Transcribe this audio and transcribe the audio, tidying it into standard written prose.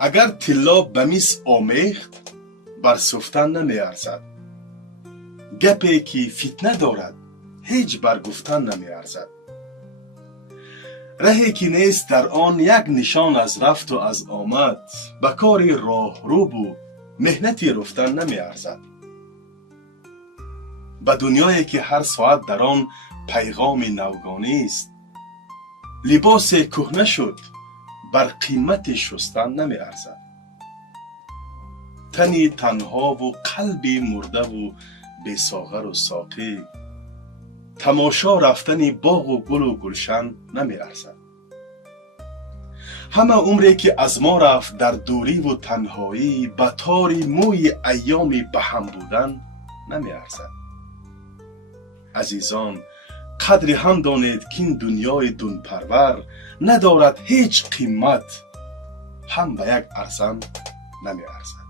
اگر طلا به میس آمیخت بر سفتن نمی ارزد. گپی که فتنه دارد هیچ بر گفتن نمی ارزد. رهی که نیست در آن یک نشان از رفت و از آمد، به کاری راه روب و مهنتی رفتن نمی ارزد. به دنیایی که هر ساعت در آن پیغام نوگانی است، لباس کهنه شد بر قیمت شستن نمی ارزد. تنی تنها و قلبی مرده و بی ساغر و ساقی، تماشا رفتن باغ و گل و گلشن نمی ارزد. همه عمری که از ما رفت در دوری و تنهایی، به تار موی ایامی به هم بودن نمی ارزد. عزیزان، قدر هم دانید که این دنیای دون پرور ندارد هیچ قیمت، هم به یک ارزن نمی ارزد.